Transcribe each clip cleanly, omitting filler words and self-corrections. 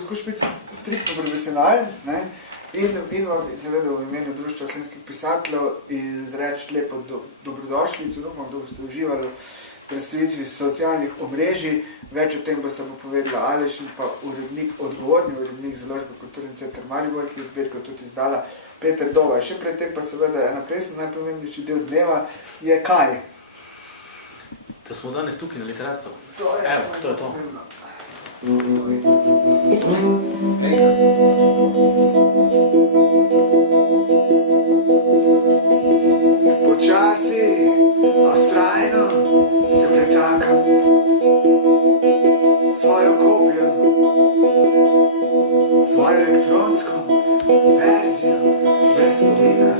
poskušal biti striktno profesionalen, ne? In seveda v imenu Društva slovenskih pisateljev izreči lepo dobrodošlico, upam, da boste uživali v predstavitvi socialnih omrežij. Več o tem boste povedala Aleš in pa odgovorni urednik založbe Kulturni center Maribor, ki je zbirko tudi izdala, Peter Dovaj. Še pred tem pa seveda ena pesem, najpomembnejši del dneva je kaj? Da smo danes tukaj na Literarcu. To je to. Počasi, a vztrajno se pretakam svojo kopijo, svojo elektronsko verzijo brez spomina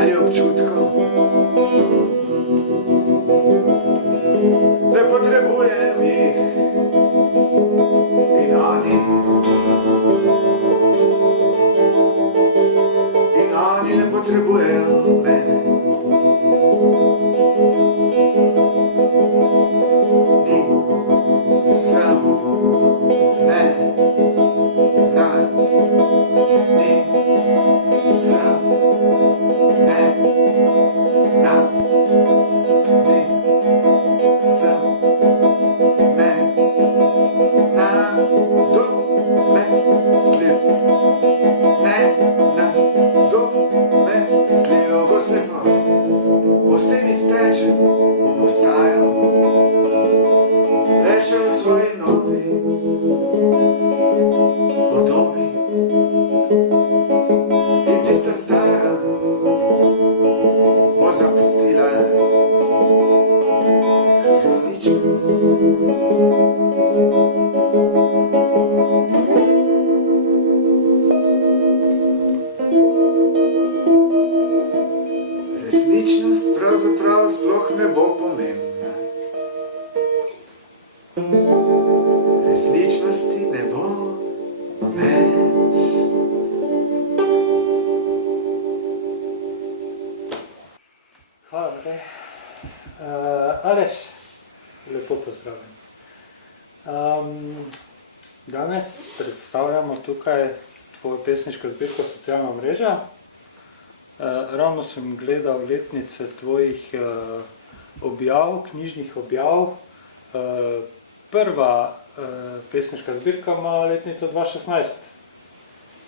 ali občutkov. Ne potrebujem jih in oni ne potrebujejo mene. Nisem, ne, na, nisem, ne, na, nisem, ne, na, do, me, slip, ne, na, do, me, slip, vse mi steče, bom obstajal, le še v svoji novi podobi. In tista stara bo zapustila resničnost. Resničnost pravzaprav sploh ne bo pomembna. Resničnosti ne bo več. Hvala, Matej. Aleš, lepo pozdravljen. Danes predstavljamo tukaj tvojo pesniško zbirko Socialna omrežja. Ravno sem gledal letnice tvojih objav, knjižnih objav. Prva pesniška zbirka ima letnico 2016,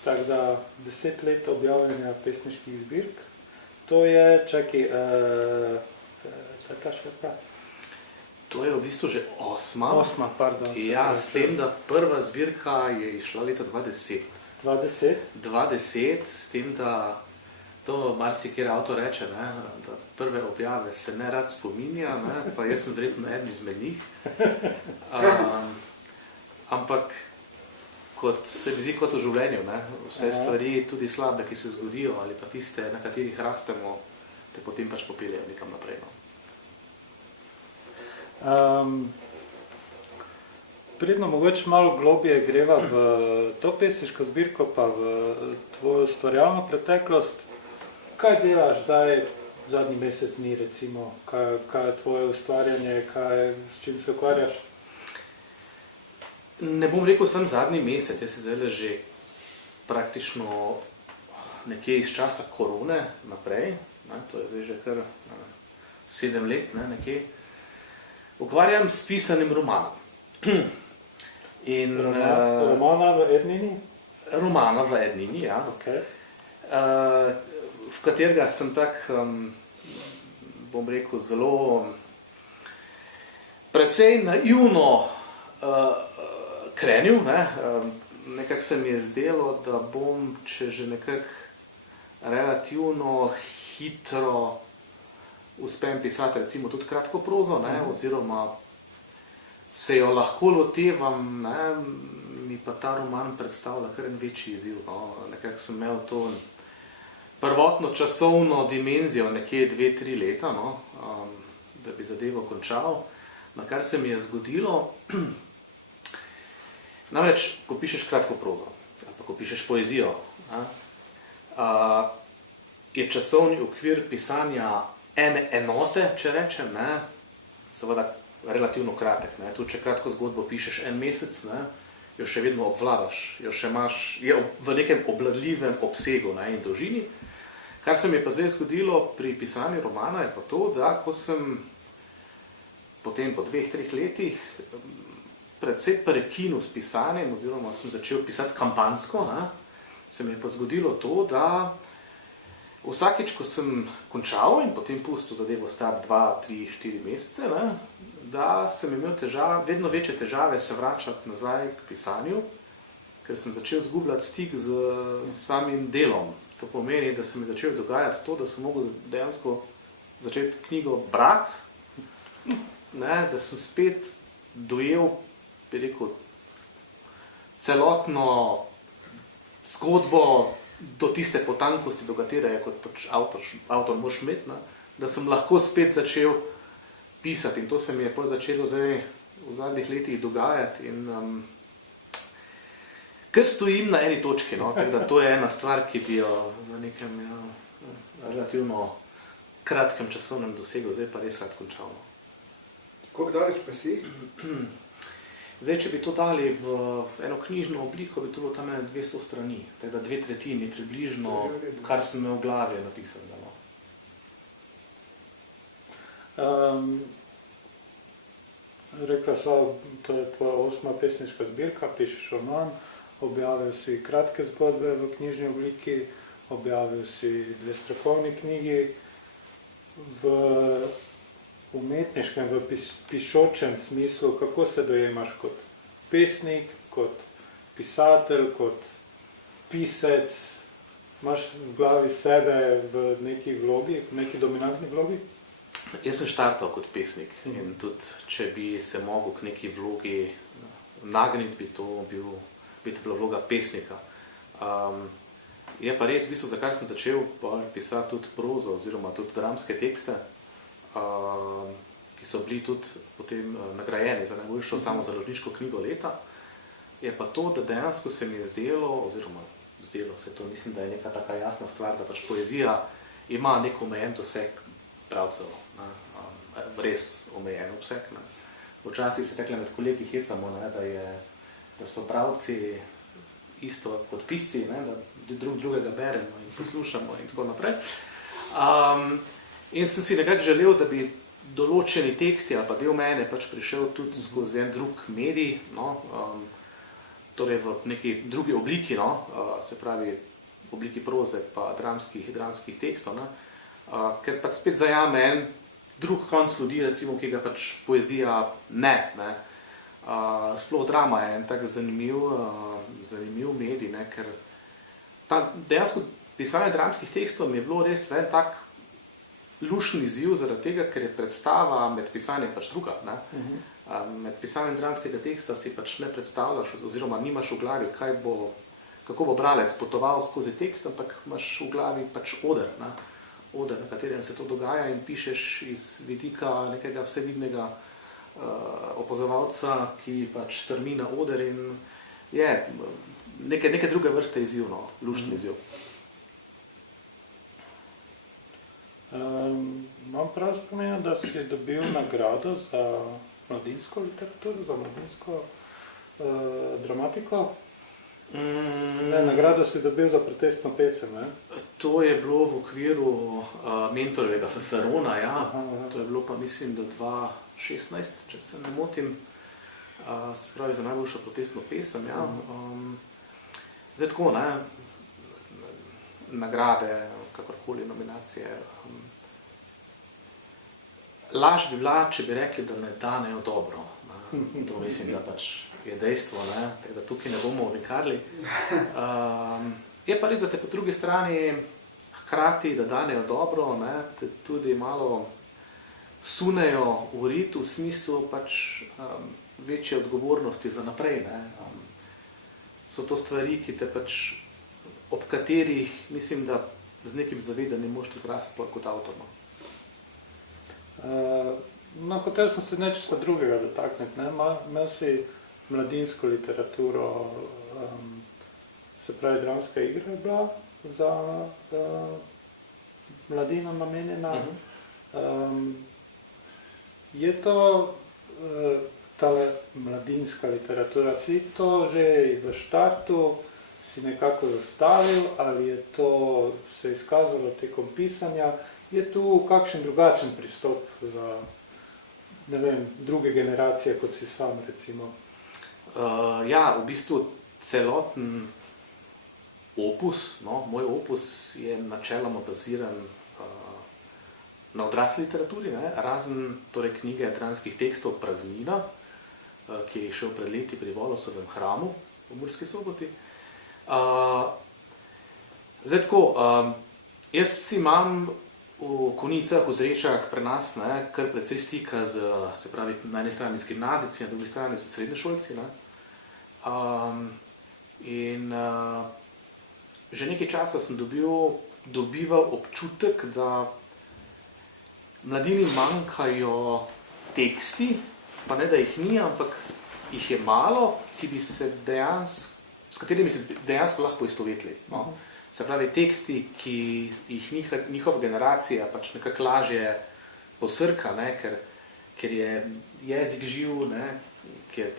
tako da 10 let objavljanja pesniških zbirk. To je, čakaj, To je v bistvu že osma. Osma, pardon. Ja, s tem, da prva zbirka je išla leta 2010. 2010? 2010, s tem, da to marsikjer avtor reče, ne, da prve objave se ne rad spominja, ne, pa jaz sem verjetno eden izmed njih. Ampak kot se mi zdi kot v življenju, ne, vse stvari, tudi slabe, ki se zgodijo, ali pa tiste, na katerih rastemo, te potem pač popeljejo nekam naprej. No. Predno mogoče malo globje greva v to pesniško zbirko, pa v tvojo ustvarjalno preteklost. Kaj delaš zdaj, zadnji mesec dni recimo? Kaj je tvoje ustvarjanje, s čim se ukvarjaš? Ne bom rekel sam zadnji mesec, jaz se zdaj že praktično nekje iz časa korone naprej, ne, to je zdaj že kar 7 let, ne, nekje, ukvarjam s pisanjem romana. Romana v Ednini? Romana v Ednini, ja. Okay. V katerega sem tak, bom rekel, zelo precej naivno krenil, ne. Nekako se mi je zdelo, da bom, če že nekako relativno hitro uspem pisati recimo tudi kratko prozo, ne, oziroma se jo lahko lotevam, ne, mi pa ta roman predstavlja kar en večji izziv. No. Nekako sem imel to prvotno časovno dimenzijo nekje 2-3 leta, no, da bi zadevo končal, na kar se mi je zgodilo. Namreč, ko pišeš kratko prozo, ali pa ko pišeš poezijo, je časovni okvir pisanja ene enote, če rečem, ne, seveda relativno kratek. Ne. Tudi če kratko zgodbo pišeš en mesec, ne, jo še vedno obvladaš, jo še imaš, je v nekem obvladljivem obsegu, ne, in dolžini. Kar se mi je pa zdaj zgodilo pri pisanju romana, je pa to, da ko sem potem po 2-3 letih predvsej prekinil s pisanjem, oziroma sem začel pisati kampanjsko, ne, se mi je pa zgodilo to, da vsakič, ko sem končal in potem pustil zadevo stati 2, 3, 4 mesece, ne, da sem imel vedno večje težave se vračati nazaj k pisanju, ker sem začel zgubljati stik z samim delom. To pomeni, da se mi začelo dogajati to, da sem mogel dejansko začeti knjigo brati, ne, da sem spet dojel, bi rekel, celotno zgodbo do tiste potankosti, do katere je kot pač avtor moraš imeti, ne, da sem lahko spet začel pisati. In to se mi je začelo zdaj v zadnjih letih dogajati. In ker stojim na eni točki, no, tako da to je ena stvar, ki bi jo v nekem relativno kratkem časovnem dosegu zdaj pa res rad končal. Koliko daleč pa si? Zdaj, če bi to dali v eno knjižno obliko, bi to bilo tam 200 strani, tako da 2/3 približno, kar sem imel v glavi napisano. Rekla so, to je tvoja 8. pesniška zbirka, pišeš roman, objavil si kratke zgodbe v knjižni obliki, objavil si 2 strokovni knjigi. V umetniškem, v pišočem smislu, kako se dojemaš kot pesnik, kot pisatelj, kot pisec? Imaš v glavi sebe v neki vlogi, v neki dominantni vlogi? Jaz sem štartal kot pesnik in tudi, če bi se mogel k neki vlogi nagniti, bi to bila vloga pesnika. Je pa res, v bistvu, zakaj sem začel pisati tudi prozo oziroma tudi dramske tekste, ki so bili tudi potem nagrajeni za najboljšo samozaložniško knjigo leta, je pa to, da dejansko se mi je zdelo se to, mislim, da je neka taka jasna stvar, da pač poezija ima nek omejen doseg pravcev, ne, res omejen obseg. Ne. Včasih se tekle med kolegi hecamo, ne, da so pravci isto kot pisci, ne, da drugega beremo in poslušamo in tako naprej. In sem si nekako želel, da bi določeni teksti ali pa del mene pač prišel tudi skozi en drug medij, no, torej v neki drugi obliki, no, se pravi v obliki proze pa dramskih tekstov, ne, ker pač spet zajame en drug konc ljudi, recimo, ki ga pač poezija ne. Sploh drama je en tak zanimiv medij, ne, ker dejansko pisanje dramskih tekstov mi je bilo res en tak lušen izziv, zaradi tega, ker je predstava med pisanjem pač druga. Ne. Med pisanjem dramskega teksta si pač ne predstavljaš oziroma nimaš v glavi, kako bo bralec potoval skozi tekst, ampak imaš v glavi pač oder, ne. Oder, na katerem se to dogaja in pišeš iz vidika nekega vsevidnega opazovalca, ki pač strmi na oder in je neke druge vrste izziv, no, lušten izziv. Imam prav spomin, da si dobil nagrado za mladinsko literaturo, za mladinsko dramatiko. Ne, nagrado si dobil za protestno pesem, ne? To je bilo v okviru mentorjevega Feferona, ja. To je bilo pa, mislim, da 2016, če se ne motim, se pravi za najboljšo protestno pesem, ja. Zdaj tako, ne, nagrade, kakorkoli nominacije. Laž bi bila, če bi rekli, da ne danejo dobro. To mislim, da pač je dejstvo, ne, da tukaj ne bomo ovikarili. Je pa res, da te po drugi strani hkrati, da danejo dobro, ne, te tudi malo sunejo v rit, v smislu pač večje odgovornosti za naprej, ne. So to stvari, ki te pač, ob katerih mislim, da z nekim zavedanjem moraš tudi rasti kot avtor. No, hotel sem se nečesa drugega dotakniti, ne. Imel si mladinsko literaturo, se pravi, dramska igra je bila za mladino namenjena. Je to tale mladinska literatura, si to že v štartu si nekako zastavil ali je to se izkazalo tekom pisanja? Je tu kakšen drugačen pristop za, ne vem, druge generacije, kot si sam, recimo? Ja, v bistvu celoten opus, no, moj opus je načeloma baziran na odrasli literaturi, ne, razen torej knjige dramskih tekstov Praznina, ki je šel pred leti pri Volosovem hramu v Murski Soboti. Zdaj tako, jaz imam v Konicah, v Zrečah pri nas, ne, kar precej stika z, se pravi, na eni strani s gimnazijci, na drugi strani s srednješolci, ne. Že nekaj časa sem dobival občutek, da mladini manjkajo teksti, pa ne, da jih ni, ampak jih je malo, s katerimi se dejansko lahko poistovetili. No. Se pravi, teksti, ki jih njihova generacija pač nekako lažje posrka, ne, ker je jezik živ, ne, ker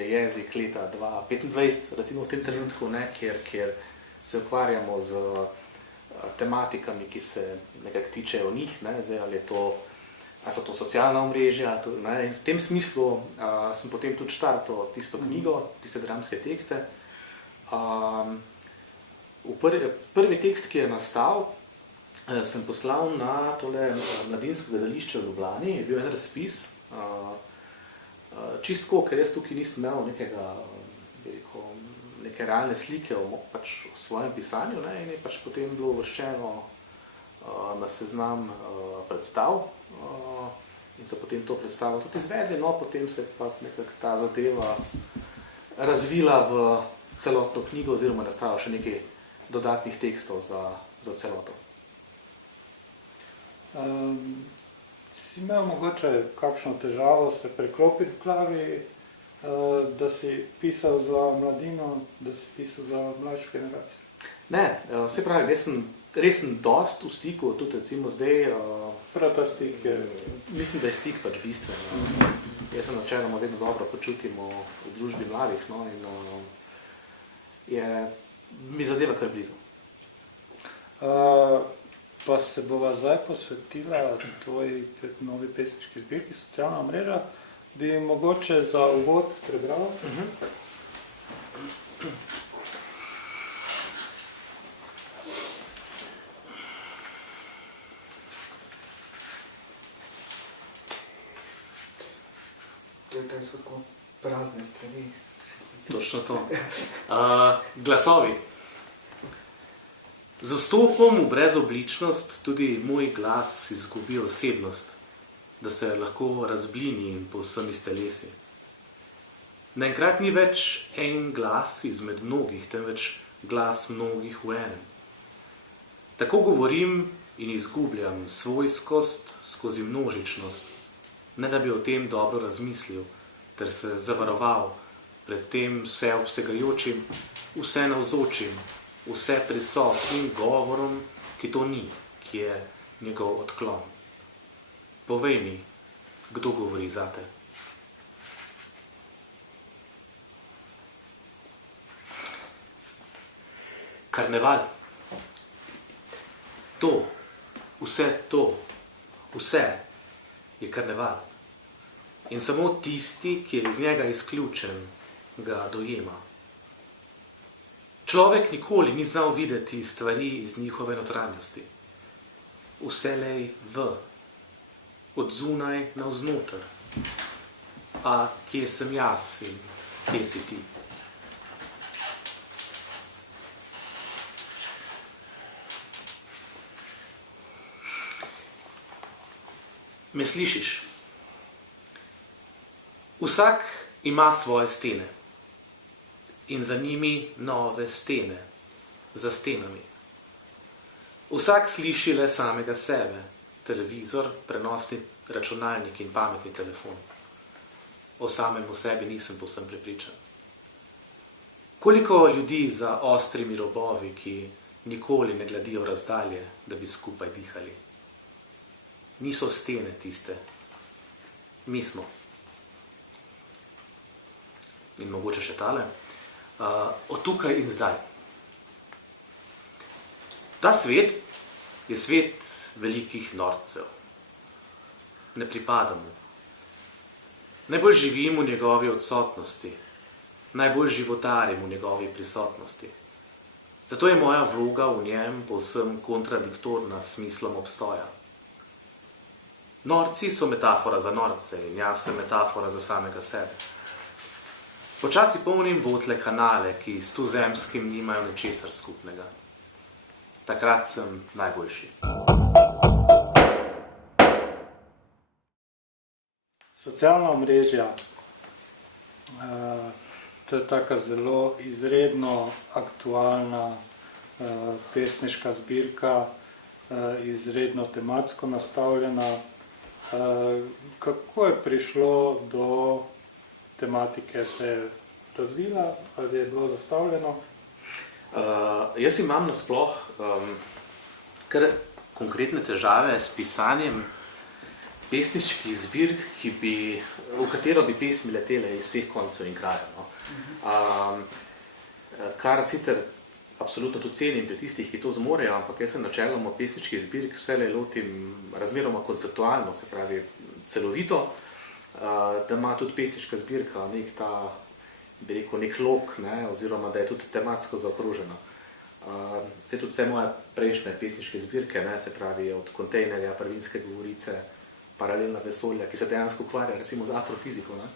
je jezik leta 2025, recimo v tem trenutku, ne, ker se ukvarjamo z tematikami, ki se nekako tičejo njih, ne, zdaj, ali so to socialna omrežja, ne, in v tem smislu sem potem tudi štartal tisto knjigo, tiste dramske tekste. Prvi tekst, ki je nastal, sem poslal na tole mladinsko gledališče v Ljubljani, je bil en razpis, čistko, ker jaz tukaj nisem imel neke realne slike o svojem pisanju, ne, in je pač potem bilo uvrščeno na seznam predstav in so potem to predstavo tudi izvedli, no, potem se je pa nekako ta zadeva razvila v celotno knjigo oziroma nastalo še nekaj dodatnih tekstov za celoto. Si imel mogoče kakšno težavo se preklopiti v glavi, da si pisal za mladino, da si pisal za mlajšo generacijo? Ne, se pravi, jaz sem dost v stiku, tudi recimo zdaj... Prav ta stik je... Mislim, da je stik pač bistven. Jaz se načeloma vedno dobro počutim v družbi mladih, no, in mi zadeva kar blizu. Pa se bova zdaj posvetila tvoji novi pesniški zbirki Socialna mreža. Bi mogoče za uvod prebral? To je tako prazne strani. Točno to. Glasovi. Z vstopom v brezobličnost tudi moj glas izgubi osebnost, da se lahko razblini in povsem iztelesi. Naenkrat ni več en glas izmed mnogih, temveč glas mnogih v enem. Tako govorim in izgubljam svojskost skozi množičnost, ne da bi o tem dobro razmislil, ter se zavaroval pred tem vseobsegajočim, vsenavzočim, vse prisotnim govorom, ki to ni, ki je njegov odklon. Povej mi, kdo govori zate? Karneval. Vse je karneval. In samo tisti, ki je iz njega izključen, ga dojema. Človek nikoli ni znal videti stvari iz njihove notranjosti. Vselej od zunaj navznoter. A kje sem jaz in kje si ti? Me slišiš? Vsak ima svoje stene in za njimi nove stene, za stenami. Vsak sliši le samega sebe, televizor, prenosni računalnik in pametni telefon. O samem sebi nisem povsem prepričan. Koliko ljudi za ostrimi robovi, ki nikoli ne gledijo razdalje, da bi skupaj dihali? Niso stene tiste, mi smo. in mogoče še tale. Od tukaj in zdaj. Ta svet je svet velikih norcev. Ne pripadam mu. Najbolj živim v njegovi odsotnosti. Najbolj životarim v njegovi prisotnosti. Zato je moja vloga v njem povsem kontradiktorna s smislom obstoja. Norci so metafora za norce in jaz sem metafora za samega sebe. Počasi polnim votle kanale, ki s tuzemskim nimajo ničesar skupnega. Takrat sem najboljši. Socialna omrežja, to je taka zelo izredno aktualna pesniška zbirka, izredno tematsko nastavljena. Kako je prišlo do tematike, se je razvila ali je bilo zastavljeno? Jaz imam nasploh kar konkretne težave s pisanjem pesniških zbirk, v katero bi pesmi letele iz vseh koncev in krajev. No. Kar sicer absolutno tudi cenim pri tistih, ki to zmorejo, ampak jaz se načeloma pesniških zbirk vselej lotim razmeroma konceptualno, se pravi celovito, da ima tudi pesniška zbirka nek ta, bi rekel, nek lok, ne, oziroma da je tudi tematsko zaokrožena. Zdaj tudi vse moje prejšnje pesniške zbirke, ne, se pravi od Kontejnerja, Prvinske govorice, Paralelna vesolja, ki se dejansko ukvarja recimo z astrofiziko, ne,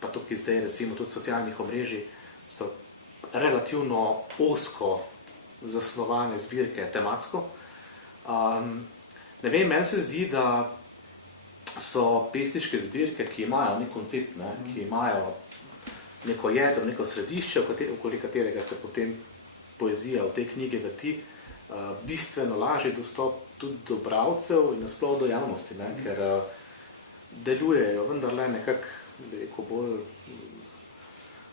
pa tukaj zdaj recimo tudi socialnih omrežij, so relativno ozko zasnovane zbirke tematsko. Ne vem, meni se zdi, da so pesniške zbirke, ki imajo nek koncept, ne, ki imajo neko jedro, neko središče, okoli katerega se potem poezija v tej knjigi vrti, bistveno lažji dostop tudi do bralcev in nasploh do javnosti, ne, ker delujejo vendarle nekako, bi rekel, bolj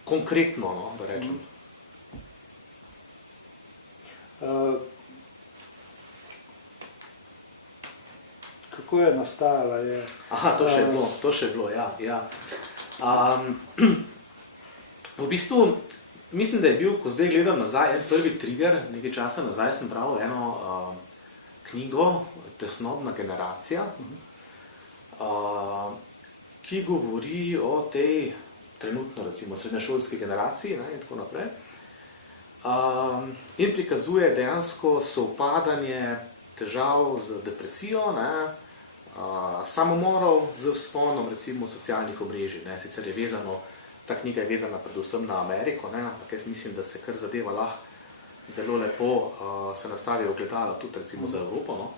konkretno, no, da rečem. Kako je nastajala? Aha, to še je bilo, ja. V bistvu, mislim, da je bil, ko zdaj gledam nazaj, en prvi trigger, nekaj časa nazaj sem bral eno knjigo, Tesnobna generacija, ki govori o tej trenutno, recimo, srednješolski generaciji, ne, in tako naprej. In prikazuje dejansko sovpadanje težav z depresijo, ne, samomorov z vzponom, recimo, socialnih omrežij, ne. Sicer je vezano, ta knjiga je vezana predvsem na Ameriko, ne, ampak jaz mislim, da se kar zadeva lahko zelo lepo se nastavi ogledala tudi recimo za Evropo. No.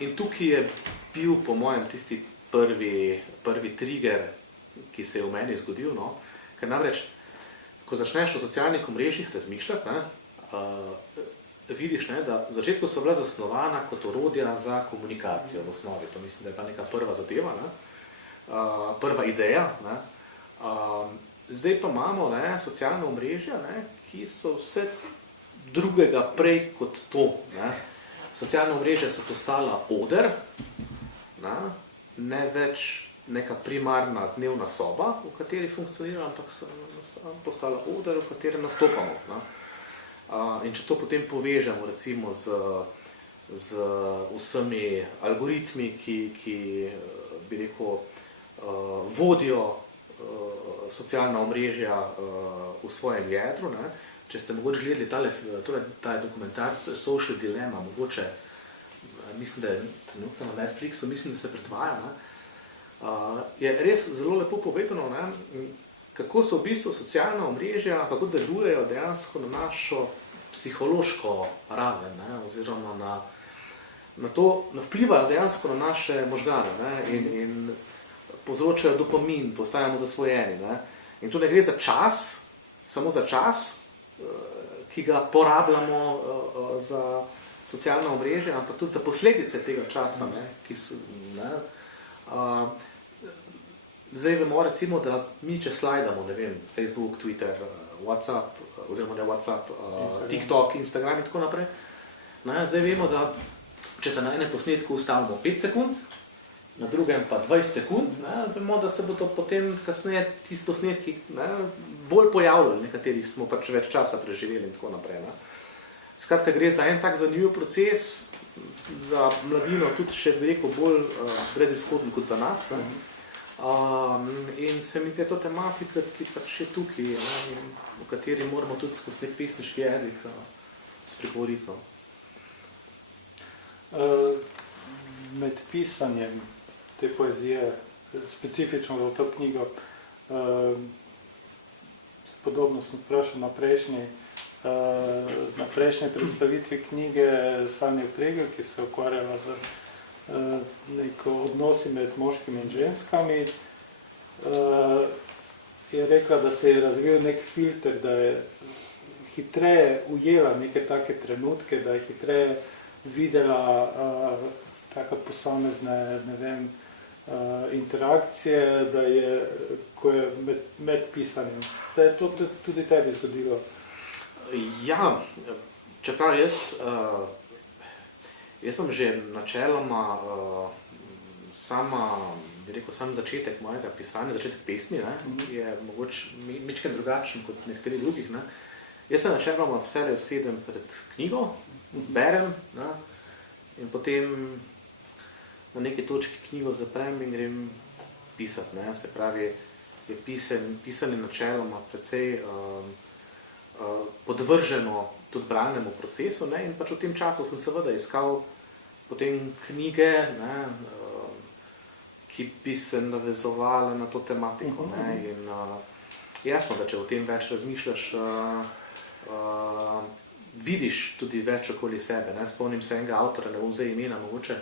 In tukaj je bil po mojem tisti prvi trigger, ki se je v meni zgodil, no. Ker namreč, ko začneš o socialnih omrežjih razmišljati, ne, vidiš, ne, da v začetku so bila zasnovana kot orodja za komunikacijo v osnovi. To mislim, da je bila neka prva zadeva, ne. Prva ideja. Ne. Zdaj pa imamo, ne, socialne omrežja, ne, ki so vse drugega prej kot to. Ne. Socialne omrežja so postala oder, ne več neka primarna dnevna soba, v kateri funkcionira, ampak so postala oder, v katerem nastopamo. Ne. In če to potem povežemo recimo z vsemi algoritmi, ki bi rekel, vodijo socialna omrežja v svojem jedru, ne. Če ste mogoče gledali ta dokumentarc Social Dilemma, mogoče, mislim, da je trenutno na Netflixu, mislim, da se predvaja, ne, je res zelo lepo povedano, ne, kako so v bistvu socialna omrežja, kako delujejo dejansko na našo psihološko raven, ne, oziroma na to, vplivajo dejansko na naše možgane, ne, in povzročajo dopamin, postajamo zasvojeni. Ne. In tu ne gre za čas, samo za čas, ki ga porabljamo za socialna omrežja, ampak tudi za posledice tega časa, ne, ki so, ne. Zdaj vemo recimo, da mi če slajdamo, ne vem, Facebook, Twitter, WhatsApp, oziroma ne WhatsApp, TikTok, Instagram in tako naprej, ne, zdaj vemo, da če se na enem posnetku ustavimo 5 sekund na drugem pa 20 sekund, ne, vemo, da se bodo potem kasneje tisti posnetki, ne, bolj pojavljali, nekaterih smo pač več časa preživeli in tako naprej. Ne. Skratka, gre za en tak zanimiv proces, za mladino tudi še veliko bolj brezizhodno kot za nas. Ne. In se mi zdi to tematika, ki pač je tukaj, ne, v kateri moramo tudi skozi nek pesniški jezik spregovoriti. Med pisanjem te poezije, specifično za to knjigo, podobno sem vprašal na prejšnji predstavitvi knjige Sanje Pregl, ki se ukvarjala z neko odnosi med moškimi in ženskami, je rekla, da se je razvil nek filter, da je hitreje ujela neke take trenutke, da je hitreje videla take posamezne, ne vem, interakcije, da je, ko je med pisanjem. Da je to tudi tebi zgodilo? Ja, čeprav jaz sem že načeloma sam začetek mojega pisanja, začetek pesmi, ne, je mogoče mičken drugačen kot nekateri drugih. Ne. Jaz se načeloma vselej usedem pred knjigo, berem, ne, in potem na neki točki knjigo zaprem in grem pisati. Ne. Se pravi, je pisanje načeloma precej podvrženo tudi bralnemu procesu, ne, in pač v tem času sem seveda iskal potem knjige, ne, ki bi se navezovale na to tematiko. Ne, in jasno, da če o tem več razmišljaš, vidiš tudi več okoli sebe. Ne. Spomnim se enega avtora, ne bom zdaj imena mogoče,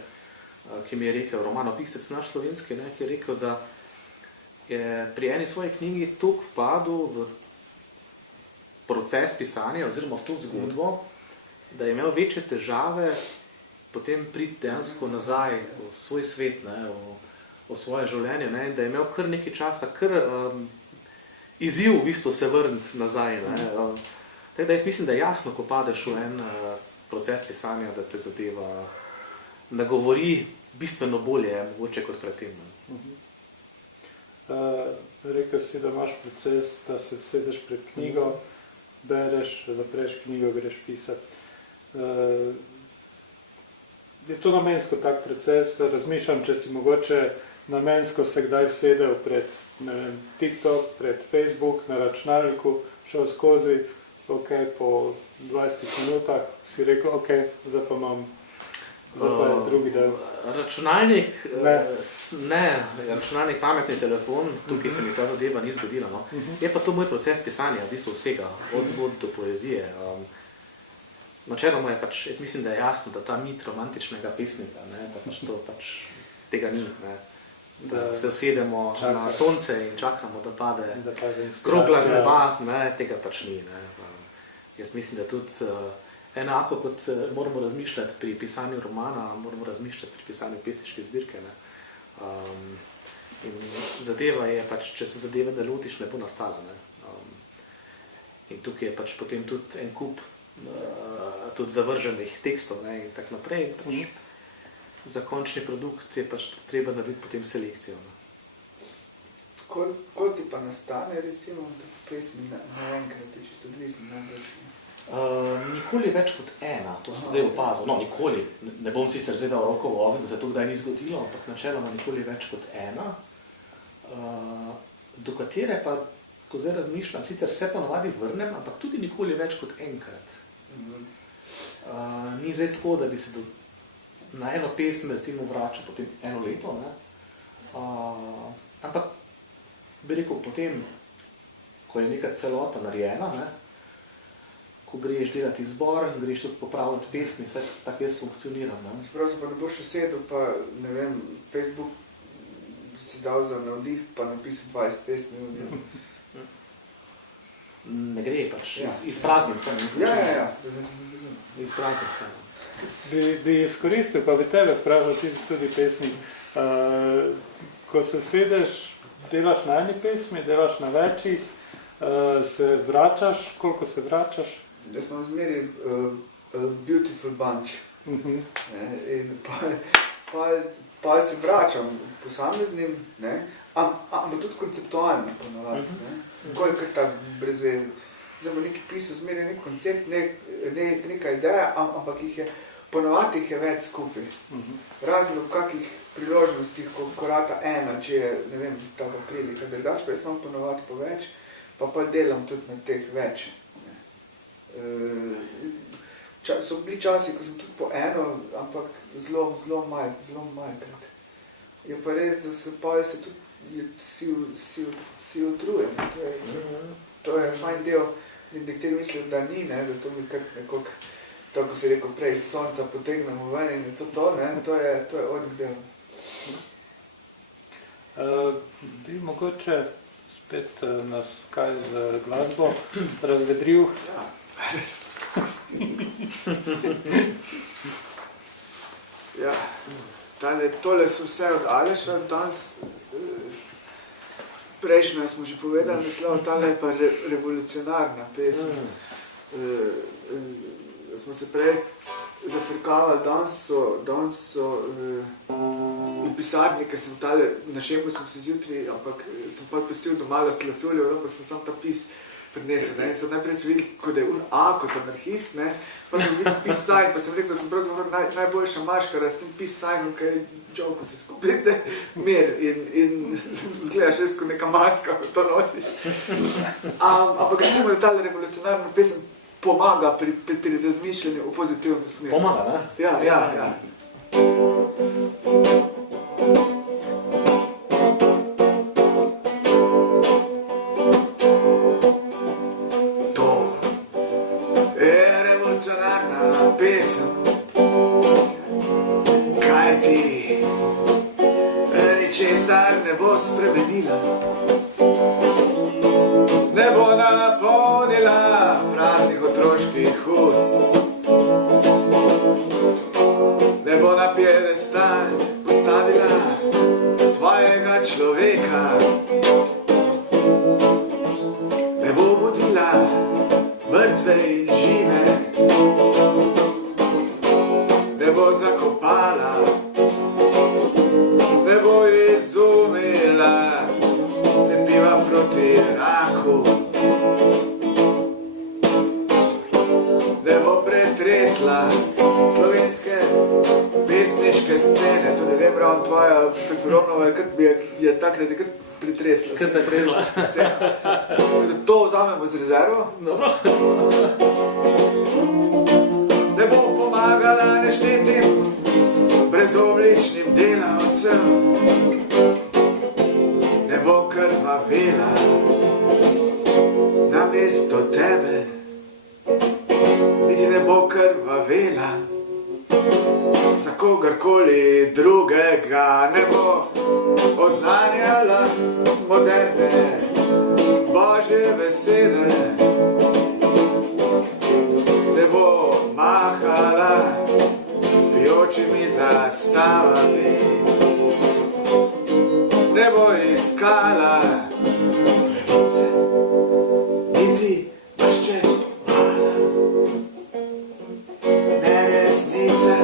ki mi je rekel, romanopisec naš slovenski, ne, ki je rekel, da je pri eni svoji knjigi toliko padel v proces pisanja oziroma v to zgodbo, da je imel večje težave potem priti dejansko nazaj v svoj svet, ne, v svoje življenje, ne, da je imel kar nekaj časa, kar izziv v bistvu se vrniti nazaj. Ne. Tako da jaz mislim, da je jasno, ko padeš v en proces pisanja, da te zadeva nagovori bistveno bolje, mogoče kot pred tem. Rekel si, da imaš proces, da se sedeš pred knjigo, bereš, zapreš knjigo, greš pisati. Je to namensko tak proces? Razmišljam, če si mogoče namensko se kdaj sedel pred, ne vem, TikTok, pred Facebook, na računalniku, šel skozi, ok, po 20 minutah si rekel, ok, zdaj pa je drugi del. Računalnik, računalnik, pametni telefon, tukaj se mi ta zadeva ni zgodila. No. Je pa to moj proces pisanja, v bistvu vsega, od zgodb do poezije. Načeloma je pač, jaz mislim, da je jasno, da ta mit romantičnega pesnika, ne, da pač to pač tega ni. Ne. Da se usedemo na sonce in čakamo, da pade krogla z neba, ne, tega pač ni. Ne. Jaz mislim, da tudi enako kot moramo razmišljati pri pisanju romana, moramo razmišljati pri pisanju pesniške zbirke. Ne. In zadeva je pač, če se zadeve ne lotiš, ne bo nastala. Ne. In tukaj je pač potem tudi en kup tudi zavrženih tekstov, ne, in tak naprej. Pač za končni produkt je pač treba narediti potem selekcijo. Ne. Koliko ti pa nastane, recimo, pesmi naenkrat, je čisto odvisno najbolj? Nikoli več kot ena, to sem zdaj opazil. No, nikoli, ne bom sicer zdaj dal roko v ogenj, da se to kdaj ni zgodilo, ampak načeloma nikoli več kot ena, do katere pa, ko zdaj razmišljam, sicer se ponavadi vrnem, ampak tudi nikoli več kot enkrat. Ni zdaj tako, da bi se na eno pesem recimo vračal potem eno leto, ne? Ampak bi rekel potem, ko je neka celota narejena, ne? Ko greš delati zbor, greš tudi popravljati pesmi, vse tako jaz funkcioniram. Ne? Sprav se pa ne boš usedel, pa ne vem, Facebook si dal za navdih, pa napisal 20 pesmi. Ne gre pač, izpraznim sem. Ja. Izpraznim sem. Bi izkoristil, pa bi tebe vprašal, ti tudi pesnik, ko se sedeš, delaš na eni pesmi, delaš na večjih, se vračaš, koliko se vračaš? Da smo vzmeri beautiful bunch. In pa se vračam posameznim, ne, ampak tudi konceptualno ponovadi, ne, ko je kar tak brez veze. Zdaj bo neki pisal zmeraj nek koncept, neka ideja, ampak ponovadi jih je več skupaj. Razen v kakih priložnostih, ko rata ena, če je, ne vem, taka prilika, drugače, pa jaz imam ponovadi po več, pa delam tudi na teh več. So bili časi, ko sem tudi po eno, ampak zelo majkrat. Je pa res, da se tudi si utrujen. To je fajn del, in nekateri mislijo, da ni, ne, da to mi kar nekako, tako se je rekel prej, iz sonca potegnemo ven in je to, ne, to je odik del. Bi mogoče spet nas kaj z glasbo razvedril? Ja, res. Ja, tole so vse od Aleša, danes prejšnja smo že povedali, naslov, tale je pa revolucionarna pesem. Smo se prej zafrkavali, danes so v pisarni, ker sem tale, našel sem se zjutraj, ampak sem pa pustil doma lasuljo, ampak sem sam ta pis prinesel, ne, in so najprej so videli, kot je kot anarhist, ne, pa sem videl pis sajn, pa sem rekel, da sem pravzaprav najboljša maškara s tem pis sajnom, ker je džovko se skupaj zdaj mir in zgledaš res kot neka maska, ko to nosiš. Ampak recimo, da tale revolucionarna pesem pomaga pri razmišljanju v pozitivno smer. Pomaga, ne? Ja. Pesem, kaj ti ničesar ne bo spremenila, ne bo napolnila praznih otroških ust, ne bo na piedestal postavila svojega človeka, ne bo budila mrtve in žive, ne bo zakopala, ne bo izumila cepiva proti raku, ne bo pretresla slovenske pesniške scene. To ne vem, ravno tvoja Feferonova je takrat kar pretresla. Kar pretresla. To vzamemo z rezervo. Ne bo pomagala neštetim brezobličnim delavcem, ne bo krvavela namesto tebe, niti ne bo krvavela za kogarkoli drugega, ne bo oznanjala moderne božje besede, ne bo mahala s pijočimi zastavami, ne bo iskala pravice, niti maščevala neresnice,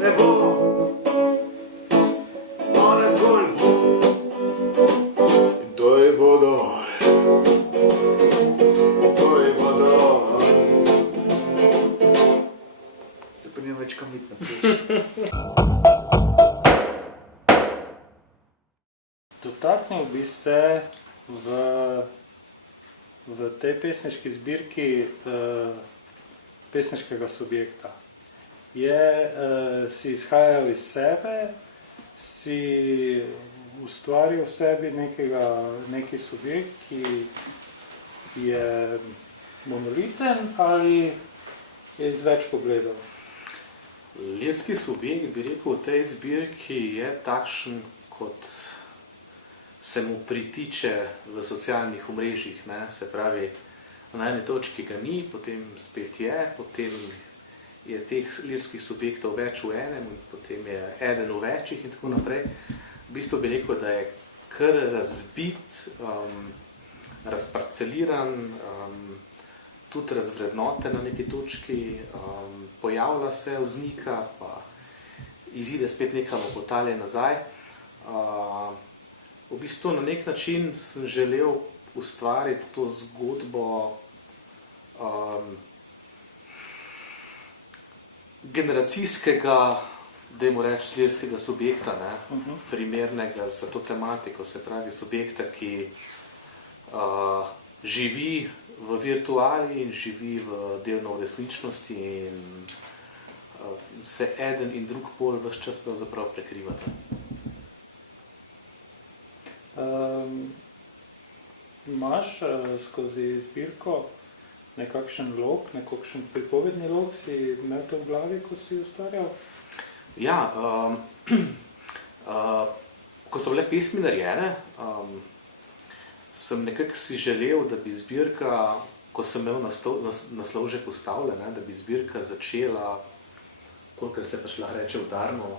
ne bo ona zgolj bo in to ji bo dovolj. Več kamit naprej. Dotaknil bi se v tej pesniški zbirki pesniškega subjekta. Si izhajal iz sebe, si ustvaril v sebi neki subjekt, ki je monoliten ali je iz več pogledov? Lirski subjekt, bi rekel, v tej zbirki je takšen, kot se mu pritiče v socialnih omrežjih, ne? Se pravi, na eni točki ga ni, potem spet je, potem je teh lirskih subjektov več v enem, potem je eden v večjih in tako naprej. V bistvu bi rekel, da je kar razbit, razparceliran, tudi razvrednoten na neki točki, pojavlja se, vznika, pa izide spet nekam obotalje nazaj. V bistvu na nek način sem želel ustvariti to zgodbo generacijskega, dajmo reči, lirskega subjekta, ne, primernega za to tematiko, se pravi subjekta, ki živi v virtuali in živi v delno v resničnosti in se eden in drug pol ves čas pravzaprav prekrivata. Imaš skozi zbirko nekakšen log, nekakšen pripovedni log, si imel to v glavi, ko si ustvarjal? Ja, ko so bile pesmi narejene, sem nekako si želel, da bi zbirka, ko sem imel naslov že postavljen, da bi zbirka začela, kolikor se pač lahko reče udarno,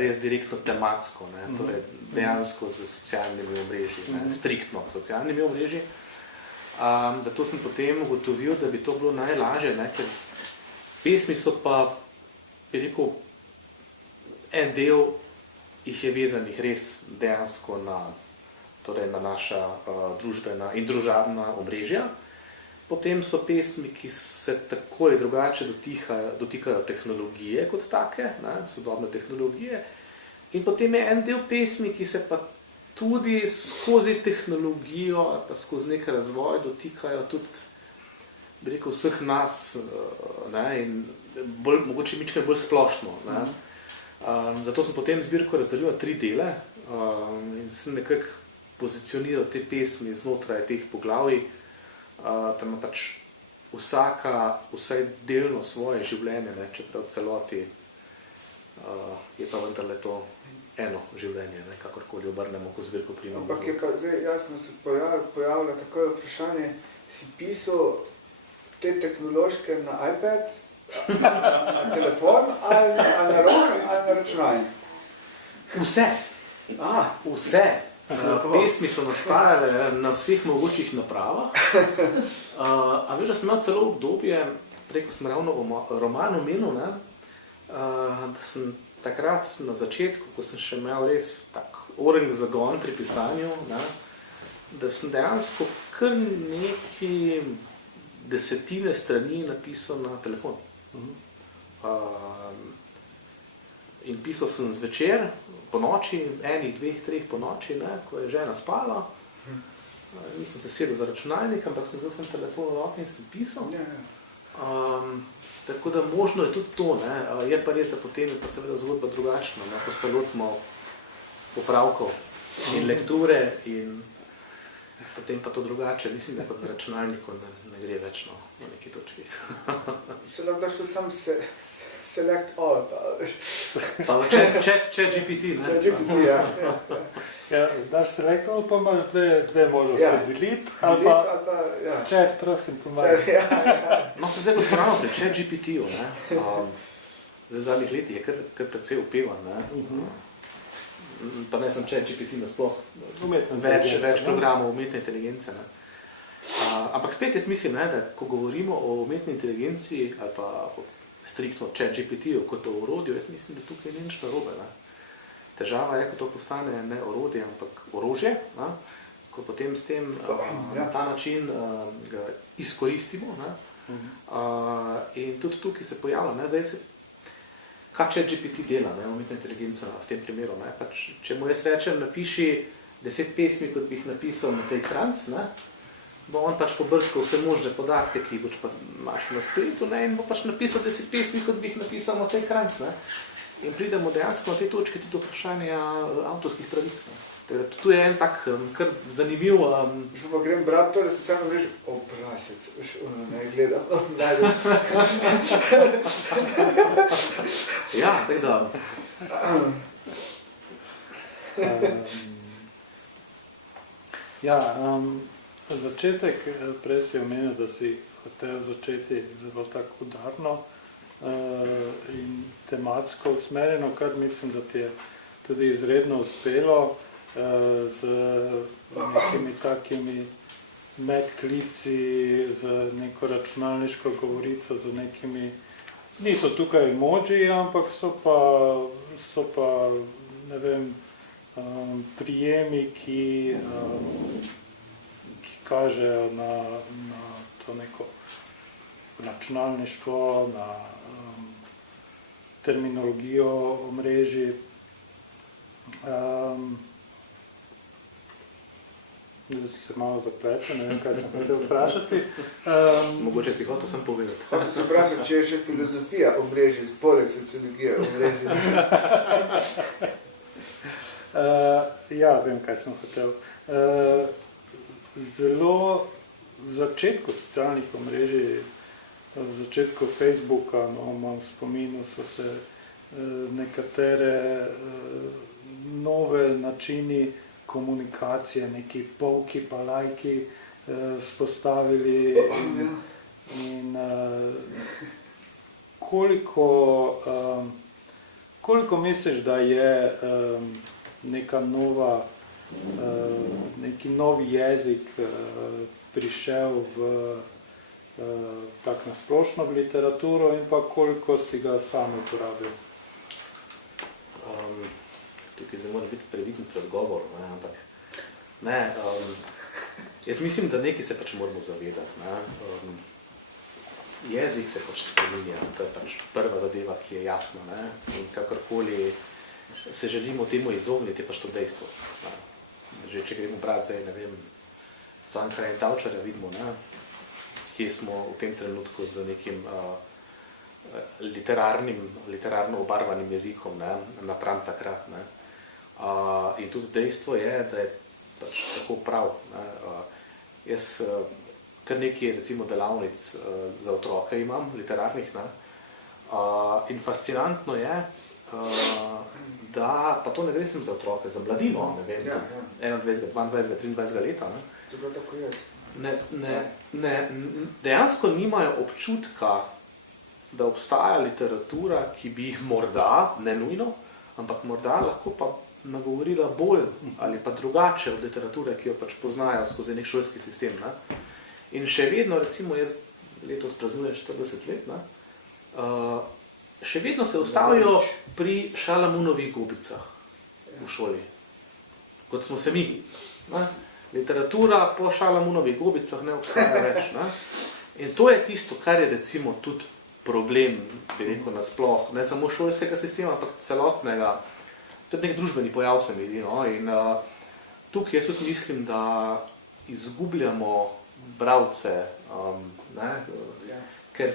res direktno tematsko, ne, torej dejansko z socialnimi omrežji, ne, striktno socialnimi omrežji. Zato sem potem ugotovil, da bi to bilo najlažje, ne, ker pesmi so pa, bi rekel, en del jih je vezanih res dejansko na, torej na naša družbena in družabna omrežja. Potem so pesmi, ki se tako ali drugače dotikajo tehnologije kot take, ne, sodobne tehnologije. In potem je en del pesmi, ki se pa tudi skozi tehnologijo ali pa skozi nek razvoj dotikajo tudi, bi rekel, vseh nas, ne, in bolj, mogoče mičkaj bolj splošno. Ne. Zato sem potem zbirko razdelil na 3 dele in sem nekako pozicioniral te pesmi znotraj teh poglavij, da ima pač vsaka vsaj delno svoje življenje, ne, čeprav v celoti je pa vendarle to eno življenje, ne, kakorkoli obrnemo, ko zbirko primemo. Ampak je pa zdaj jasno se pojavlja tako vprašanje, si pisal te tehnološke na iPad, na telefon ali na roko ali na računalnik? Vse. Vse. Pesmi so nastajale na vseh mogočih napravah. A veš, da sem imel celo obdobje, preko sem ravno roman omenil, ne, da sem takrat na začetku, ko sem še imel res tak orenk zagon pri pisanju, ne, da sem dejansko kar neki desetine strani napisal na telefon. In pisal sem zvečer, po noči, 1, 2, 3 po noči, ne, ko je žena spala. Nisem se sedel za računalnik, ampak sem vzel telefon v roke in sem pisal. Tako da možno je tudi to, ne. Je pa res, da potem je pa seveda zgodba drugačna, ne, ko se lotimo popravkov in lekture in potem pa to drugače. Mislim, da kot na računalniku ne gre več na neki točki. Se lahko daš tudi sam select all, pa ChatGPT, ne? ChatGPT, ja. Ja, daš select all, pa imaš dve možnosti, delete ali pa chat, prosim, pomagaj. No, se zdaj bo spravno pri ChatGPT-u, ne? Zdaj v zadnjih letih je kar precej upevan, ne? Pa ne sem ChatGPT nasploh, več programov umetne inteligence, ne? Ampak spet jaz mislim, ne, da ko govorimo o umetni inteligenciji ali pa striktno ChatGPT-u kot o orodju, jaz mislim, da tukaj ni nič narobe, ne. Težava je, ko to postane ne orodje, ampak orožje, ne, ko potem s tem na ta način ga izkoristimo, ne. In tudi tukaj se pojavlja, ne, zdaj se, kaj ChatGPT dela, ne, umetna inteligenca v tem primeru, ne, pač, če mu jaz rečem, napiši 10 pesmi, kot bi jih napisal na tej Kranc, ne, bo on pač pobrskal vse možne podatke, ki jih boš pa imaš na spletu, ne, in bo pač napisal 10 pesmi, kot bi jih napisal na tej Kranc, ne. In pridemo dejansko na tej točki tudi do vprašanja avtorskih pravic, ne. Tu je en tak kar zanimiv... Že pa grem brat to, da socialno mrežo, prasec, ne gledam, Ja, tako da. Ja, začetek, prej si omenil, da si hotel začeti zelo tako udarno in tematsko usmerjeno, kar mislim, da ti je tudi izredno uspelo z nekimi takimi medklici, z neko računalniško govorico, z nekimi niso tukaj emoji, ampak so pa ne vem, prijemi, ki kažejo na to neko računalništvo, na terminologijo omrežij. Da si se malo zapletel, ne vem, kaj sem hotel vprašati. Mogoče si hotel sem povedati. Hotel sem vprašati, če je še filozofija omrežij, poleg sociologije omrežij. Ja, vem, kaj sem hotel. Zelo v začetku socialnih omrežij, v začetku Facebooka, imam v spominu, so se nekatere nove načini komunikacije, neki polki pa lajki spostavili in koliko misliš, da je neka nova, neki novi jezik prišel v tak nasplošno v literaturo in pa koliko si ga sam uporabil? Tukaj zdaj mora biti previden pri odgovoru, ampak jaz mislim, da nekaj se pač moramo zavedati. Jezik se pač spreminja, to je pač prva zadeva, ki je jasna. In kakorkoli se želimo temu izogniti, je pač to dejstvo. Že če gremo brati zdaj, ne vem, Cankarja in Tavčarja, vidimo, kje smo v tem trenutku z nekim literarno obarvanim jezikom, napram takrat. In tudi dejstvo je, da je pač tako prav. Jaz kar nekaj recimo delavnic za otroke imam, literarnih, in fascinantno je, da, pa to ne gre sem za otroke, za mladino, ne vem, 21, 22, 23 leta. To je bilo tako jaz. Dejansko nimajo občutka, da obstaja literatura, ki bi jih morda, ne nujno, ampak morda lahko pa nagovorila bolj ali pa drugače od literature, ki jo pač poznajo skozi nek šolski sistem. In še vedno, recimo, jaz letos praznujem 40 let, še vedno se ustavijo pri Šalamunovih Gobicah v šoli, kot smo se mi. Literatura po Šalamunovih Gobicah ne obstaja več. In to je tisto, kar je recimo tudi problem, bi rekel, nasploh, ne samo šolskega sistema, ampak celotnega. To je nek družbeni pojav, se mi zdi. In tukaj jaz tudi mislim, da izgubljamo bralce, ker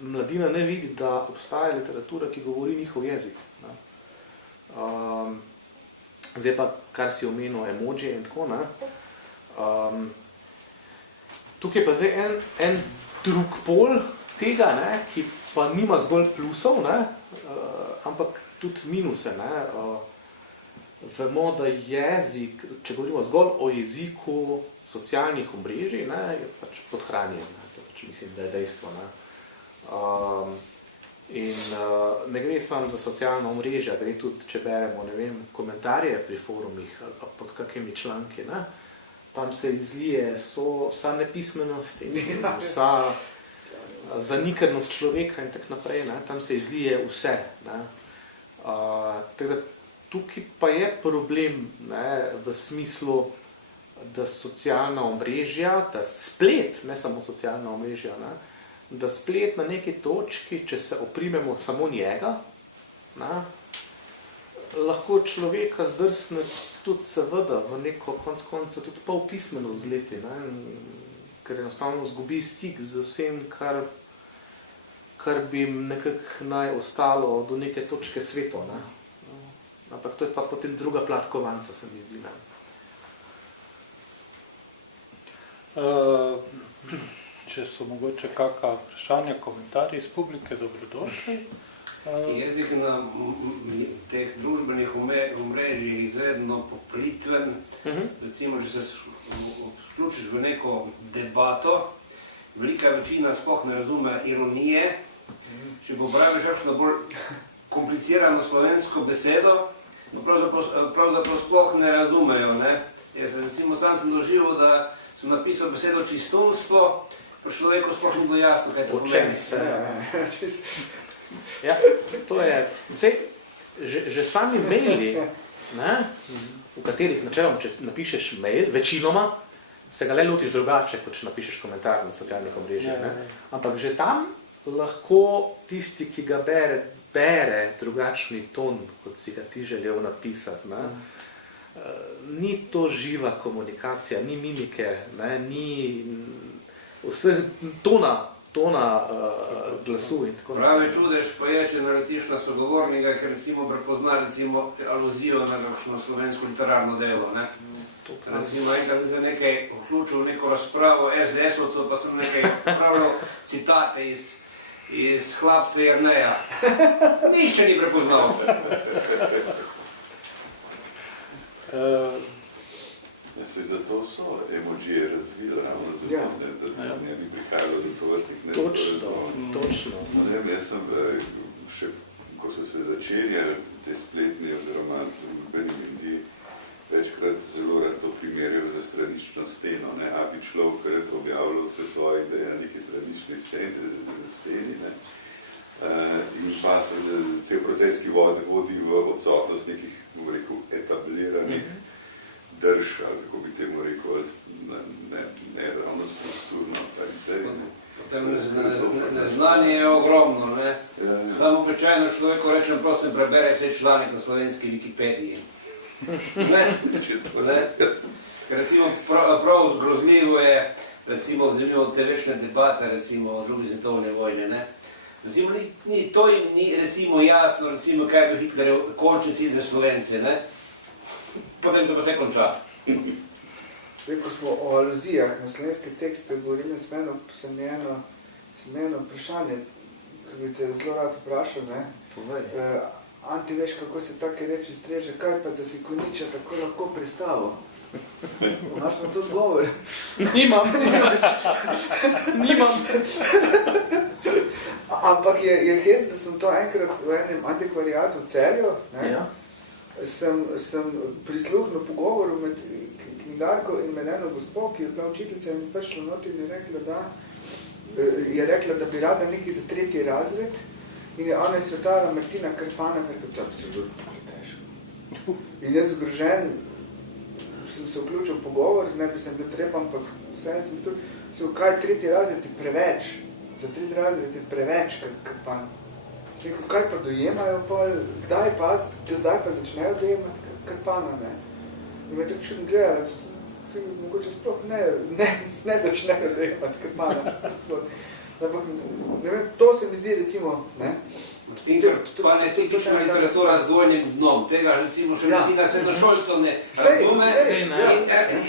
mladina ne vidi, da obstaja literatura, ki govori njihov jezik. Zdaj pa, kar si omenil, emoji in tako, tukaj pa zdaj en drug pol tega, ki pa nima zgolj plusov, ampak tudi minuse. Vemo, da jezik, če govorimo zgolj o jeziku socialnih omrežij, je pač podhranjen. To pač mislim, da je dejstvo. In ne gre samo za socialna omrežja, gre tudi, če beremo, ne vem, komentarje pri forumih ali pod kakimi članki. Tam se izlije vsa nepismenost in vsa zanikanost človeka in tako naprej. Tam se izlije vse. Tukaj pa je problem v smislu, da socialna omrežja, da splet, ne samo socialna omrežja, da splet na neki točki, če se oprimemo samo njega, lahko človeka zdrsne tudi seveda v neko konec konca tudi polpismeno zleti, ker enostavno zgubi stik z vsem, kar bi nekako naj ostalo do neke točke sveto. Ampak to je pa potem druga plat kovanca, se mi zdi. Če so mogoče kakšna vprašanja, komentarji iz publike, dobrodošli. Jezik na teh družbenih omrežjih je izredno poplitven. Recimo, če se vključiš v neko debato, velika večina sploh ne razume ironije. Če popraviš kakšno bolj komplicirano slovensko besedo, pravzaprav sploh ne razumejo. Jaz recimo sam sem doživel, da sem napisal besedo čistunstvo, pa človeku sploh ni bilo jasno, kaj to pomeni. Ja, to je, zdaj, že sami maili, ne, v katerih načelom, če napišeš mail, večinoma, se ga le lotiš drugače, kot če napišeš komentar na socialnih omrežjih. Ne. Ampak že tam lahko tisti, ki ga bere drugačni ton, kot si ga ti želel napisati. Ne. Ni to živa komunikacija, ni mimike, ne, ni vseh tona glasu in tako naprej. Pravi čudež pa je, če naletiš na sogovornika, ker recimo prepozna recimo aluzijo na kakšno slovensko literarno delo. Ne? Recimo enkrat za nekaj vključil neko razpravo SDS-ovcev, pa sem nekaj pravil citate iz Hlapca Jerneja. Nihče ni prepoznal. Se zato so emojije razvili, ravno zato, da ne bi prihajalo do tovrstnih nesporazumov. Točno. Jaz sem, še ko so se začenjali te spletne oziroma družbeni mediji, večkrat zelo rad to primerjal za stranično steno. A bi človek rad objavljal vse svoje ideje na neki stranični steni, in pa se cel proces, ki vodi v odsotnost nekih, bomo rekel, etabliranih drž, ali kako bi temu rekel, ne ravno strukturno. Potem neznanje je ogromno, ne? Samo običajno človeku rečem, prosim, preberaj vse članek na slovenski Wikipediji. Ne? Ker recimo prav zgrozljivo je, recimo vzemimo te večne debate, recimo o drugi svetovni vojni, ne? Recimo, to jim ni recimo jasno, recimo, kaj je bil Hitlerjev končni cilj za Slovence, ne? Potem se pa vse konča. Zdaj, ko smo o aluzijah na slovenske tekste govorili, sem eno vprašanje, ki bi te zelo rad vprašal, ne? Anti, veš, kako se take reči streže, kaj pa, da si Konjiča tako lahko pristavil? Imaš na to odgovor? Nimam. Ampak je hec, da sem to enkrat v enem antikvariatu v Celju, ne? Ja. Sem prisluhnil pogovoru med knjigarko in med eno gospo, ki je bila učiteljica in mi prišla not in je rekla, da bi rada nekaj za 3. razred in je ona izsvetala Martina Krpana, ker je to absolutno pretežko. In jaz zgrožen sem se vključil v pogovor, ne bi sem bil treba, ampak vseeno sem tu, kaj 3. razred je preveč, za 3. razred je preveč Krpan. Kaj pa dojemajo, kdaj pa začnejo dojemati Krpana, ne? In me tako čudno gledali, mogoče sploh ne začnejo dojemati Krpana. Ampak, ne vem, to se mi zdi recimo, ne? In Krpan je tipična literatura z dvojnim dnom, tega recimo še vsina srednjošolcev ne razume.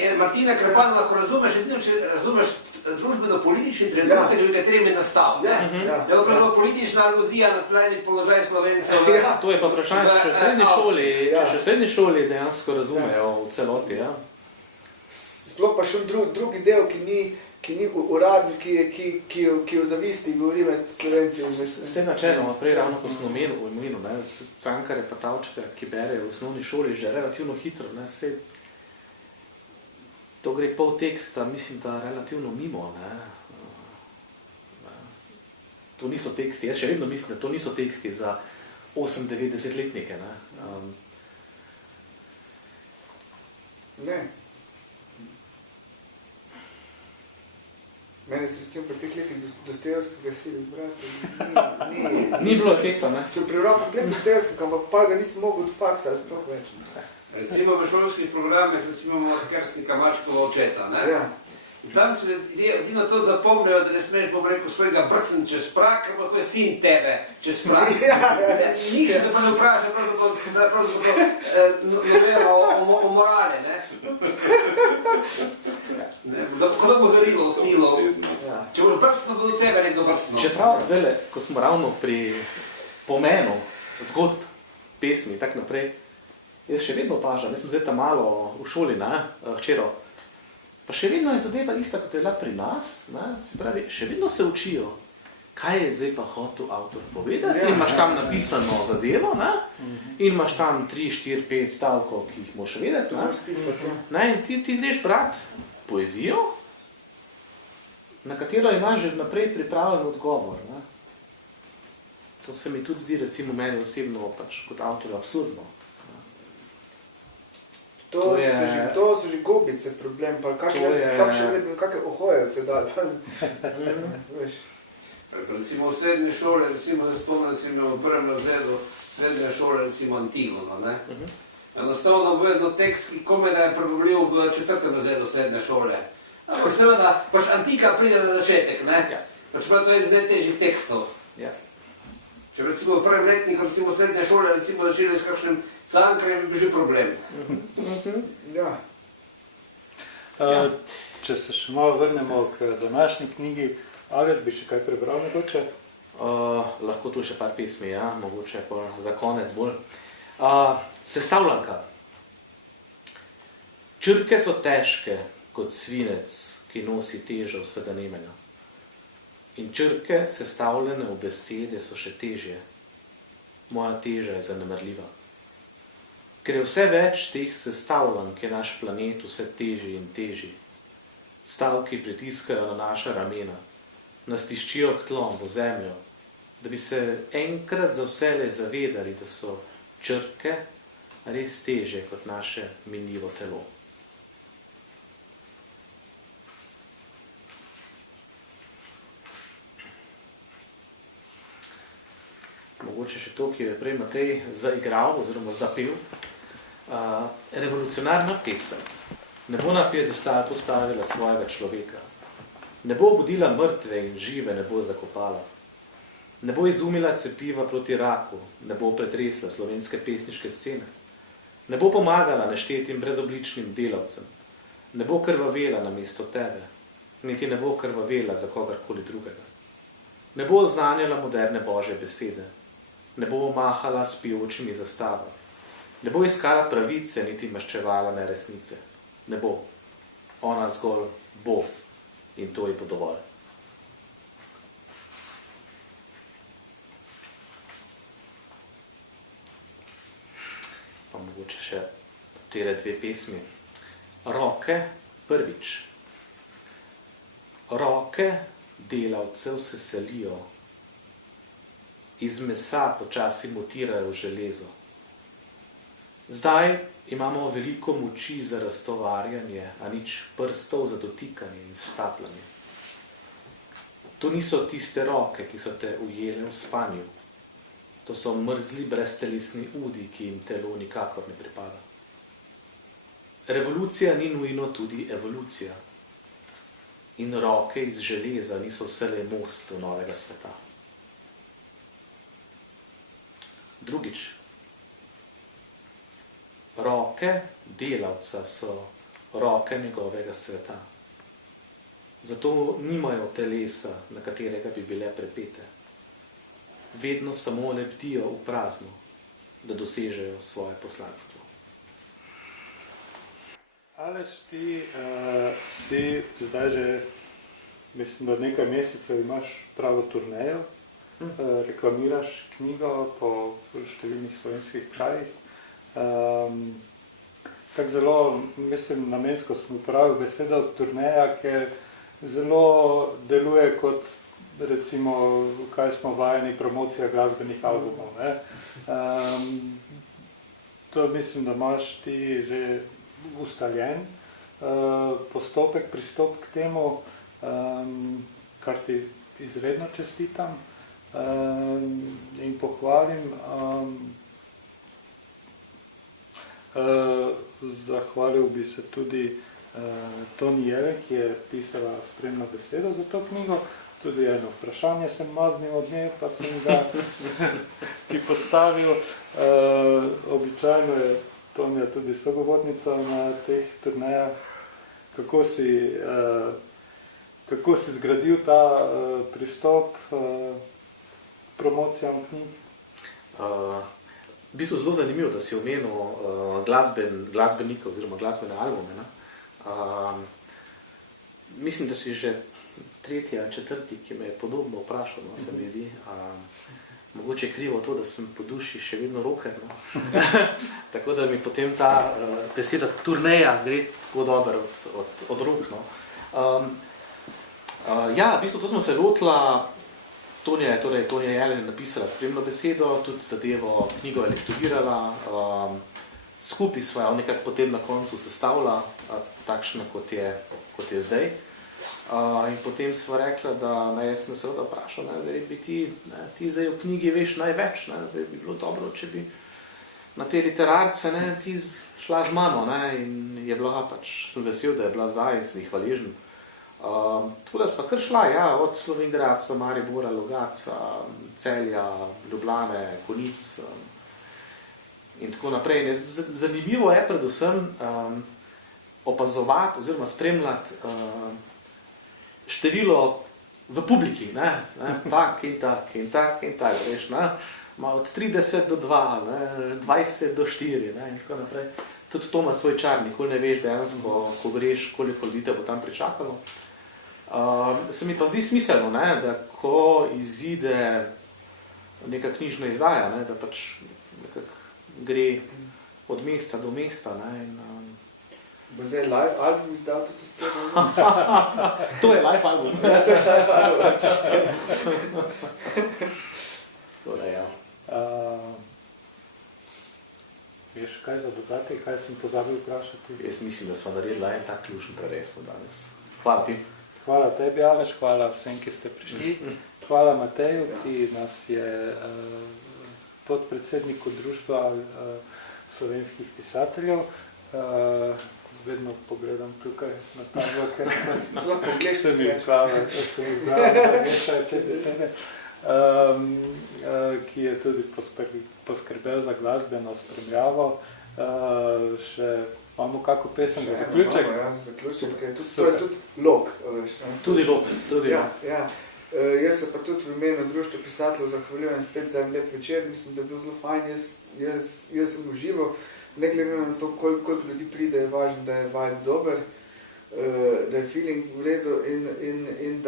In Martina Krpan lahko razumeš, edino, če razumeš družbeno-politični trenutek, ki je treba nastaviti. Da je politična aluzija na tleni položaj Slovencev. To je pa vprašanje, če še v srednji šoli dejansko razumejo v celoti. Sploh pa še drugi del, ki ni uradni, ki jo zavisti govori med Slovenci. Vse načeloma, prej ravno ko sem omenil, Cankarja pa Tavčarja, ki berejo v osnovni šoli že relativno hitro, to gre pol teksta, mislim, da relativno mimo. To niso teksti, jaz še vedno mislim, da to niso teksti za 8-90-letnike. Ne. Mene se recimo pri teh letih Dostojevskega sili brati, ni bilo efekta, ne? Sem prebral komplet Dostojevskega, ampak pa ga nisem mogel od faksa, ali sploh več. Recimo v šolskih programih, recimo imamo od Kersnika Mačkova očeta, ne? Ja. In tam se edino to zapomnijo, da ne smeš, bom rekel, svojega brcen čez prak, ker bo to je sin tebe čez prak. Nič se pa ne vpraša, pravzaprav novela o morale, ne? Ko da bo zarilo, snilo. Če boš brcno, bo do tebe nekdo brcno. Čeprav, zdaj, ko smo ravno pri pomenu zgodb, pesmi in tak naprej, jaz še vedno opažam, jaz sem zdaj tam malo v šoli, hčero, pa še vedno je zadeva ista, kot je bila pri nas, se pravi, še vedno se učijo, kaj je zdaj pa hotel avtor povedati, imaš tam napisano zadevo, in imaš tam 3, 4, 5 stavkov, ki jih moraš vedeti, in ti greš brati poezijo, na katero imaš že vnaprej pripravljen odgovor. To se mi tudi zdi, recimo meni osebno, pač kot avtorju absurdno. To je- so že gobice problem, pa kakšne ohojevce dali. Veš. Recimo v srednji šoli, recimo zdaj spomnim se v prvem razredu srednje šole, recimo Antigono, ne? Enostavno vedno tekst, ki komaj da je prebavljiv v 4. razredu srednje šole. Ampak seveda, pač antika pride na začetek, ne? Ja. Pač ima to je zdaj težjih tekstov. Ja. Če bi recimo v prvem letniku, recimo srednje šole, recimo začeli s kakšnim Cankarjem, bi bil že problem. Ja. Če se še malo vrnemo k današnji knjigi, Aleš, bi še kaj prebral mogoče? Lahko tu še par pesmi, ja, mogoče pa za konec bolj. Sestavljanka. Črke so težke kot svinec, ki nosi težo vsega nemenja. In črke, sestavljene v besede, so še težje. Moja teža je zanemarljiva. Ker je vse več teh sestavljank, je naš planet vse težji in težji. Stavki pritiskajo na naša ramena, nas tiščijo k tlom, v zemljo, da bi se enkrat za vselej zavedali, da so črke res težje kot naše minljivo telo. Mogoče še to, ki je prej Matej zaigral oziroma zapel. Revolucionarna pesem ne bo na piedestal postavila svojega človeka. Ne bo obudila mrtve in žive ne bo zakopala. Ne bo izumila cepiva proti raku, ne bo pretresla slovenske pesniške scene. Ne bo pomagala neštetim brezobličnim delavcem. Ne bo krvavela namesto tebe, niti ne bo krvavela za kogarkoli drugega. Ne bo oznanjala moderne božje besede. Ne bo omahala s pijočimi zastavami. Ne bo iskala pravice, niti maščevala neresnice. Ne bo. Ona zgolj bo. In to ji bo dovolj. Pa mogoče še tele dve pesmi. Roke prvič. Roke delavcev se selijo. Iz mesa počasi mutirajo v železo. Zdaj imamo veliko moči za raztovarjanje, a nič prstov za dotikanje in stapljanje. To niso tiste roke, ki so te ujele v spanju. To so mrzli breztelesni udi, ki jim telo nikakor ne pripada. Revolucija ni nujno tudi evolucija. In roke iz železa niso vselej most do novega sveta. Drugič. Roke delavca so roke njegovega sveta. Zato nimajo telesa, na katerega bi bile prepete. Vedno samo lebdijo v prazno, da dosežejo svoje poslanstvo. Aleš, ti si zdaj že, mislim, da nekaj mesecev imaš pravo turnejo, reklamiraš knjigo po številnih slovenskih krajih. Tako zelo, mislim, namensko sem uporabil besedo turneja, ker zelo deluje kot, recimo, kaj smo vajeni, promocija glasbenih albumov. Ne? To mislim, da imaš ti že ustaljen postopek, pristop k temu, kar ti izredno čestitam in pohvalim. Zahvalil bi se tudi Toni Jele, ki je pisala spremno besedo za to knjigo. Tudi eno vprašanje sem maznil od nje, pa sem ga ti postavil. Običajno je Tonja tudi sogovornica na teh turnejah. Kako si zgradil ta pristop promocijam knjig? V bistvu zelo zanimivo, da si omenil glasbenike oziroma glasbene albume. Ne? Mislim, da si že tretji ali četrti, ki me je podobno vprašal, no, se mi zdi. Mogoče je krivo to, da sem po duši še vedno rocker. No? Tako da mi potem ta beseda turneja gre tako dobro od rok. No? Ja, v bistvu to smo se lotila Tonja Jelen je napisala spremno besedo, tudi zadevo knjigo je lektorirala, skupaj sva jo nekako potem na koncu sestavila, takšna kot je zdaj. In potem sva rekla, da jaz sem seveda vprašal, zdaj bi ti zdaj v knjigi veš največ, zdaj bi bilo dobro, če bi na te literarce ti šla z mano, in je bila pač, sem vesel, da je bila zdaj, sem jih hvaležen. Tako da sva kar šla, od Slovenjgradca, Maribora, Logatca, Celja, Ljubljane, Konic in tako naprej. Zanimivo je predvsem opazovati oziroma spremljati število v publiki, tak in tak in tak in tak, veš, od 30 do 2, 20 do 4 in tako naprej. Tudi to ima svoj čar, nikoli ne veš dejansko, ko greš, koliko ljudi te bo tam pričakalo. Se mi pa zdi smiselno, da ko izide neka knjižna izdaja, da pač nekako gre od mesta do mesta. Bo zdaj live album izdal tudi s tega? To je live album. To je live album. Tore, Veš kaj za dodati, kaj sem pozabil vprašati? Jaz mislim, da smo naredili en tak ključen prerez danes. Hvala ti. Hvala tebi, Aleš, hvala vsem, ki ste prišli. Hvala Mateju, ki nas je podpredsedniku Društva slovenskih pisateljev. Vedno pogledam tukaj na tablo, ker se mi pravi, ki je tudi poskrbel za glasbeno spremljavo. Še imamo kako pesem za zaključek? Imamo, zaključek, to je tudi lok. Tudi lok. Jaz se pa tudi v imenu Društva pisateljev zahvaljujem spet za en lep večer. Mislim, da je bilo zelo fajn. Jaz sem užival. Ne glede na to, koliko ljudi pride, je važno, da je vibe dober, da je feeling v redu in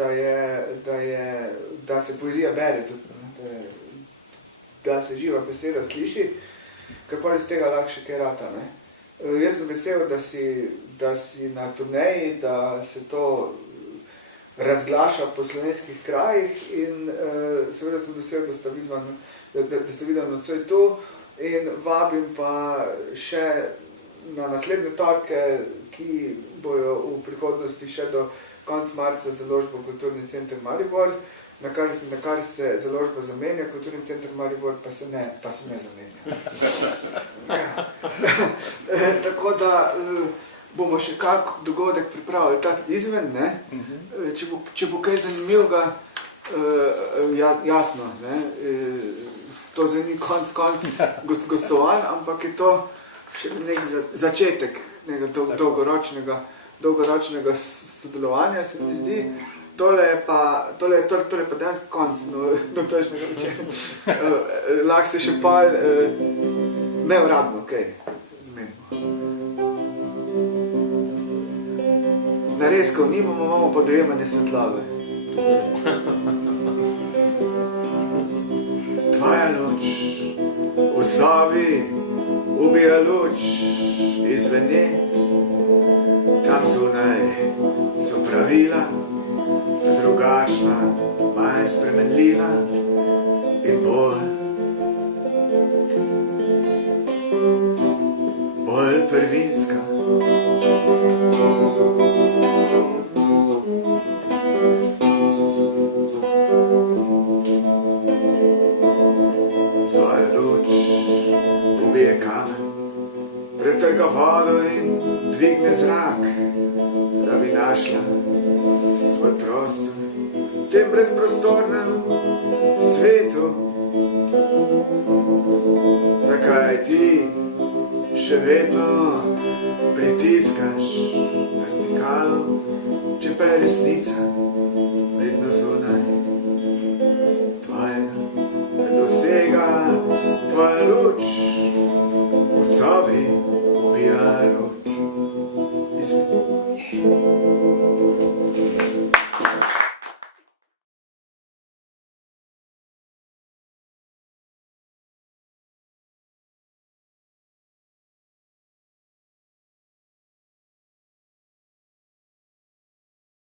da se poezija bere tudi, da se živa beseda sliši, ker pa iz tega lahko še kaj rata. Jaz sem vesel, da si na turneji, da se to razglaša po slovenskih krajih in seveda sem vesel, da sta videla nocoj tu. In vabim pa še na naslednje torke, ki bojo v prihodnosti še do konc marca založbo Kulturni center Maribor, na kar se založba zamenja, Kulturni center Maribor pa se ne zamenja. Tako da bomo še kak dogodek pripravili tak izven, če bo kaj zanimivega, jasno, to zdaj ni konc gostovanj, ampak je to še nek začetek dolgoročnega sodelovanja, se mi zdi. Tole je pa danes konc notošnjega večera. Lahko se še pa neuradno, zmenimo. Narezkov nimamo, imamo pa dojemanje svetlave. Tvoja luč v sobi ubija luč izven nje. Tam zunaj so pravila, drugačna, manj spremenljiva in bolj prvinska. Pretrga vodo in dvigne zrak, da bi našla svoj prostor v tem brezprostornem svetu. Zakaj ti še vedno pritiskaš na stikalo, če pa je resnica vedno zunaj tvojega, da dosega tvoja luč v sobi